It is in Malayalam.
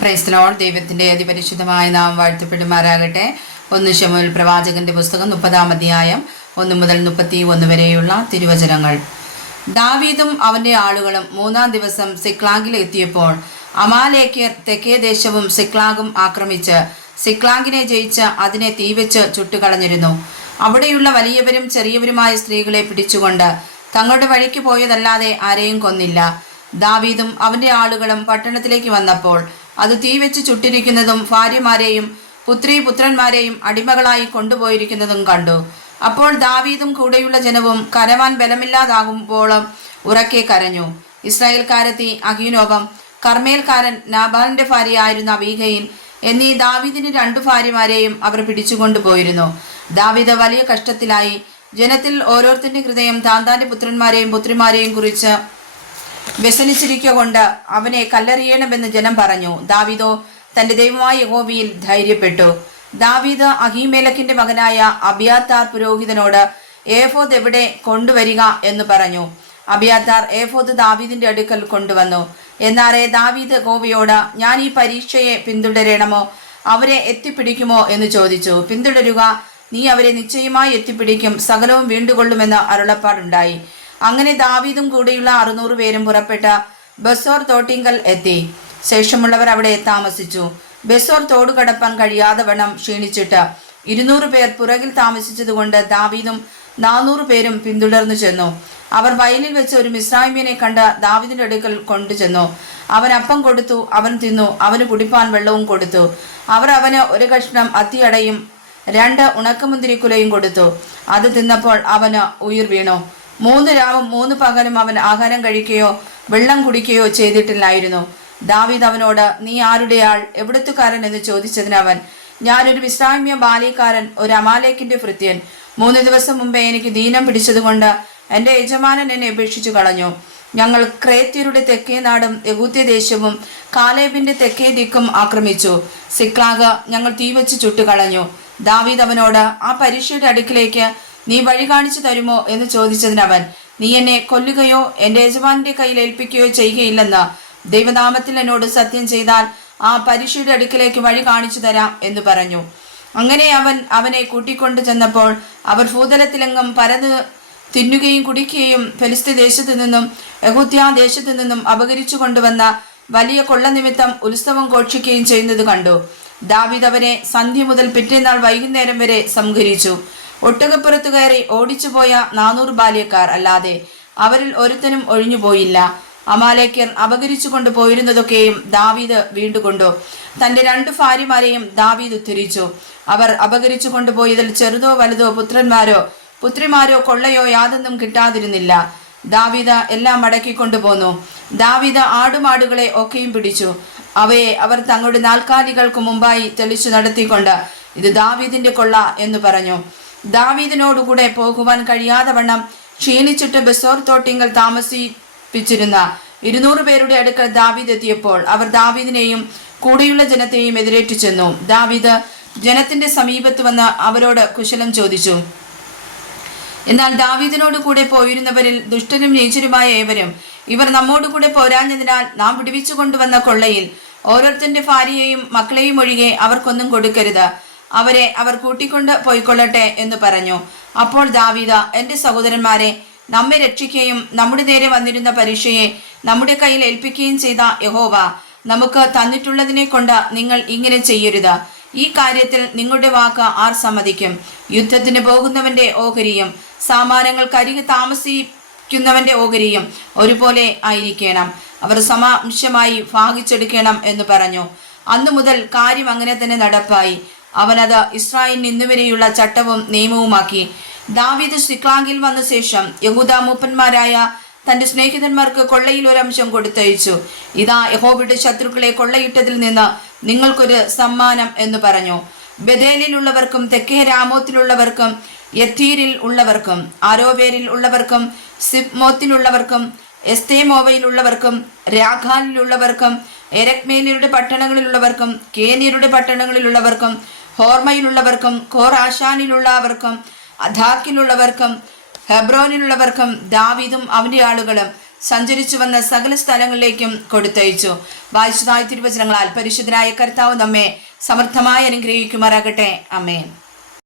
Praise the Lord. ദൈവത്തിൻ്റെ അതിപരിശുദ്ധമായ നാമം വാഴ്ത്തപ്പെടുമാറാകട്ടെ. 1 ശമൂവേൽ പ്രവാചകന്റെ പുസ്തകം 30-ാം അധ്യായം 1 മുതൽ 31 വരെയുള്ള തിരുവചനങ്ങൾ. ദാവീദും അവന്റെ ആളുകളും 3-ാം ദിവസം സിക്ലാഗിൽ എത്തിയപ്പോൾ അമാലേക്യർ തെക്കേ ദേശവും സിക്ലാഗും ആക്രമിച്ച് സിക്ലാഗിനെ ജയിച്ച് അതിനെ തീവെച്ച് ചുട്ടുകളഞ്ഞിരുന്നു. അവിടെയുള്ള വലിയവരും ചെറിയവരുമായ സ്ത്രീകളെ പിടിച്ചുകൊണ്ട് തങ്ങളുടെ വഴിക്ക് പോയതല്ലാതെ ആരെയും കൊന്നില്ല. ദാവീദും അവന്റെ ആളുകളും പട്ടണത്തിലേക്ക് വന്നപ്പോൾ അത് തീവെച്ച് ചുട്ടിരിക്കുന്നതും ഭാര്യമാരെയും പുത്രന്മാരെയും അടിമകളായി കൊണ്ടുപോയിരിക്കുന്നതും കണ്ടു. അപ്പോൾ ദാവീദും കൂടെയുള്ള ജനവും കരവാൻ ബലമില്ലാതാകുമ്പോളം ഉറക്കെ കരഞ്ഞു. ഇസ്രായേൽക്കാരത്തി അഹീനോബം, കർമ്മേൽക്കാരൻ നാബാലിന്റെ ഭാര്യയായിരുന്ന അബീഗയിൽ എന്നീ ദാവീദിന് 2 ഭാര്യമാരെയും അവർ പിടിച്ചുകൊണ്ടുപോയിരുന്നു. ദാവീദ് വലിയ കഷ്ടത്തിലായി. ജനത്തിൽ ഓരോരുത്തരുടെ ഹൃദയം താന്താന്റെ പുത്രന്മാരെയും പുത്രിമാരെയും കുറിച്ച് വ്യസനിച്ചിരിക്കൊണ്ട് അവനെ കല്ലെറിയണമെന്ന് ജനം പറഞ്ഞു. ദാവീദോ തന്റെ ദൈവമായ യഹോവയിൽ ധൈര്യപ്പെട്ടു. ദാവീദ് അഹീമേലക്കിന്റെ മകനായ അബിയാത്താർ പുരോഹിതനോട് ഏഫോദ് എവിടെ കൊണ്ടുവരിക എന്ന് പറഞ്ഞു. അബിയാത്താർ ഏഫോദ് ദാവീദിന്റെ അടുക്കൽ കൊണ്ടുവന്നു. എന്നാറേ ദാവീദ് യഹോവയോട്, ഞാൻ ഈ പരീക്ഷയെ പിന്തുടരണമോ, അവരെ എത്തിപ്പിടിക്കുമോ എന്ന് ചോദിച്ചു. പിന്തുടരുക, നീ അവരെ നിശ്ചയമായി എത്തിപ്പിടിക്കും, സകലവും വീണ്ടുകൊള്ളുമെന്ന് അരുളപ്പാടുണ്ടായി. അങ്ങനെ ദാവീദും കൂടെയുള്ള 600 പേരും പുറപ്പെട്ട ബസോർ തോട്ടിങ്കൽ എത്തി. ശേഷമുള്ളവർ അവിടെ താമസിച്ചു. ബസോർ തോട് കടപ്പാൻ കഴിയാതെ വണ്ണം ക്ഷീണിച്ചിട്ട് 200 പേർ പുറകിൽ താമസിച്ചതുകൊണ്ട് ദാവീദും 400 പേരും പിന്തുടർന്നു ചെന്നു. അവർ വയലിൽ വെച്ച് ഒരു മിസ്രൈമ്യനെ കണ്ട് ദാവീദിന്റെ അടുക്കൽ കൊണ്ടുചെന്നു. അവൻ അപ്പം കൊടുത്തു, അവൻ തിന്നു. അവന് കുടിപ്പാൻ വെള്ളവും കൊടുത്തു. അവർ അവന് ഒരു കഷ്ണം അത്തിയടയും 2 ഉണക്കമുന്തിരിക്കുലയും കൊടുത്തു. അത് തിന്നപ്പോൾ അവന് ഉയിർ വീണു. 3 രാവും 3 പകലും അവൻ ആഹാരം കഴിക്കുകയോ വെള്ളം കുടിക്കുകയോ ചെയ്തിട്ടില്ലായിരുന്നു. ദാവീദ് അവനോട്, നീ ആരുടെ ആൾ, എവിടത്തുകാരൻ എന്ന് ചോദിച്ചതിന് അവൻ, ഞാനൊരു മിസ്രൈമ്യ ബാല്യക്കാരൻ, ഒരു അമാലേക്കിന്റെ ഭൃത്യൻ. 3 ദിവസം മുമ്പേ എനിക്ക് ദീനം പിടിച്ചതുകൊണ്ട് എൻ്റെ യജമാനൻ എന്നെ ഉപേക്ഷിച്ചു കളഞ്ഞു. ഞങ്ങൾ ക്രേത്യരുടെ തെക്കേ നാടും യഹൂദ്യദേശവും കാലേബിന്റെ തെക്കേ ദിക്കും ആക്രമിച്ചു. സിക്ലാഗ് ഞങ്ങൾ തീവച്ച് ചുട്ടുകളഞ്ഞു. ദാവീദ് അവനോട്, ആ പരീക്ഷയുടെ അടുക്കിലേക്ക് നീ വഴി കാണിച്ചു തരുമോ എന്ന് ചോദിച്ചതിന് അവൻ, നീ എന്നെ കൊല്ലുകയോ എൻ്റെ യജമാന്റെ കയ്യിൽ ഏൽപ്പിക്കുകയോ ചെയ്യുകയില്ലെന്ന് ദൈവനാമത്തിൽ എന്നോട് സത്യം ചെയ്താൽ ആ പരീക്ഷയുടെ അടുക്കിലേക്ക് വഴി കാണിച്ചു തരാം എന്ന് പറഞ്ഞു. അങ്ങനെ അവനെ കൂട്ടിക്കൊണ്ടു ചെന്നപ്പോൾ അവർ ഭൂതലത്തിലെങ്ങും പരന്ന് തിന്നുകയും കുടിക്കുകയും ഫെലിസ്ത്യ ദേശത്തു നിന്നും യഹൂദ്യ ദേശത്തു നിന്നും അപഹരിച്ചു കൊണ്ടുവന്ന വലിയ കൊള്ള നിമിത്തം ഉത്സവം ഘോഷിക്കുകയും ചെയ്യുന്നത് കണ്ടു. ദാവീദ് അവനെ സന്ധ്യ മുതൽ പിറ്റേന്നാൾ വൈകുന്നേരം വരെ സംഹരിച്ചു. ഒട്ടകപ്പുറത്തു കയറി ഓടിച്ചുപോയ 400 ബാല്യക്കാർ അല്ലാതെ അവരിൽ ഒരുത്തനും ഒഴിഞ്ഞുപോയില്ല. അമാലേക്യർ അപഹരിച്ചു കൊണ്ടുപോയിരുന്നതൊക്കെയും ദാവീദ് വീണ്ടുകൊണ്ടു. തന്റെ 2 ഭാര്യമാരെയും ദാവീദ് ഉദ്ധരിച്ചു. അവർ അപഹരിച്ചു കൊണ്ടുപോയതിൽ ചെറുതോ വലുതോ പുത്രന്മാരോ പുത്രിമാരോ കൊള്ളയോ യാതൊന്നും കിട്ടാതിരുന്നില്ല. ദാവീദ് എല്ലാം മടക്കിക്കൊണ്ടുപോന്നു. ദാവീദ് ആടുമാടുകളെ ഒക്കെയും പിടിച്ചു. അവയെ അവർ തങ്ങളുടെ നാൽക്കാലികൾക്ക് മുമ്പായി തെളിച്ചു നടത്തിക്കൊണ്ട്, ഇത് ദാവീദിന്റെ കൊള്ള എന്ന് പറഞ്ഞു. ദാവീദിനോടുകൂടെ പോകുവാൻ കഴിയാതെ വണ്ണം ക്ഷീണിച്ചിട്ട് ബസോർ തോട്ടിങ്കൽ താമസിപ്പിച്ചിരുന്ന 200 പേരുടെ അടുക്കൽ ദാവീദ് എത്തിയപ്പോൾ അവർ ദാവീദിനെയും കൂടെയുള്ള ജനത്തെയും എതിരേറ്റു ചെന്നു. ദാവീദ് ജനത്തിന്റെ സമീപത്ത് വന്ന് അവരോട് കുശലം ചോദിച്ചു. എന്നാൽ ദാവീദിനോട് കൂടെ പോയിരുന്നവരിൽ ദുഷ്ടനും നീചരുമായ ഏവരും, ഇവർ നമ്മോടുകൂടെ പോരാഞ്ഞതിനാൽ നാം പിടിവിച്ചു കൊണ്ടുവന്ന കൊള്ളയിൽ ഓരോരുത്തന്റെ ഭാര്യയെയും മക്കളെയും ഒഴികെ അവർക്കൊന്നും കൊടുക്കരുത്, അവരെ അവർ കൂട്ടിക്കൊണ്ട് പോയിക്കൊള്ളട്ടെ എന്ന് പറഞ്ഞു. അപ്പോൾ ദാവീദ്, എൻ്റെ സഹോദരന്മാരെ, നമ്മെ രക്ഷിക്കുകയും നമ്മുടെ നേരെ വന്നിരുന്ന പരീക്ഷയെ നമ്മുടെ കയ്യിൽ ഏൽപ്പിക്കുകയും ചെയ്ത യഹോവ നമുക്ക് തന്നിട്ടുള്ളതിനെ കൊണ്ട് നിങ്ങൾ ഇങ്ങനെ ചെയ്യരുത്. ഈ കാര്യത്തിൽ നിങ്ങളുടെ വാക്ക് ആർ സമ്മതിക്കും? യുദ്ധത്തിന് പോകുന്നവന്റെ ഓഹരിയും സാമാനങ്ങൾ കരികെ താമസിക്കുന്നവന്റെ ഓഹരിയും ഒരുപോലെ ആയിരിക്കണം. അവർ സമാംശമായി ഭാഗിച്ചെടുക്കണം എന്ന് പറഞ്ഞു. അന്നു മുതൽ കാര്യം അങ്ങനെ തന്നെ നടപ്പായി. അവനത് ഇസ്രായേലിന് ഇന്നുവരെയുള്ള ചട്ടവും നിയമവുമാക്കി. ദാവീദ് സിക്ലാഗിൽ വന്ന ശേഷം യഹൂദ മൂപ്പന്മാരായ തന്റെ സ്നേഹിതന്മാർക്ക് കൊള്ളയിൽ ഒരംശം കൊടുത്തയച്ചു. ഇതാ യഹോവയുടെ ശത്രുക്കളെ കൊള്ളയിട്ടതിൽ നിന്ന് നിങ്ങൾക്കൊരു സമ്മാനം എന്ന് പറഞ്ഞു. ബഥേലിലുള്ളവർക്കും തെക്കേ രാമോത്തിലുള്ളവർക്കും യത്തീരിൽ ഉള്ളവർക്കും ആരോവേരിൽ ഉള്ളവർക്കും സിബ്മോത്തിലുള്ളവർക്കും എസ്തേമോവയിലുള്ളവർക്കും രാഖാലിലുള്ളവർക്കും എരക്മേലിയുടെ പട്ടണങ്ങളിലുള്ളവർക്കും കേനിയരുടെ പട്ടണങ്ങളിലുള്ളവർക്കും ഹോർമയിലുള്ളവർക്കും ഖോറാശാനിലുള്ളവർക്കും അധാക്കിലുള്ളവർക്കും ഹെബ്രോനിലുള്ളവർക്കും ദാവീദും അവന്റെ ആളുകളും സഞ്ചരിച്ചു വന്ന സകല സ്ഥലങ്ങളിലേക്കും കൊടുത്തയച്ചു. വായിച്ചതായ തിരുവചനങ്ങളാൽ പരിശുദ്ധനായ കർത്താവ് നമ്മെ സമർത്ഥമായി അനുഗ്രഹിക്കുമാറാകട്ടെ. ആമേൻ.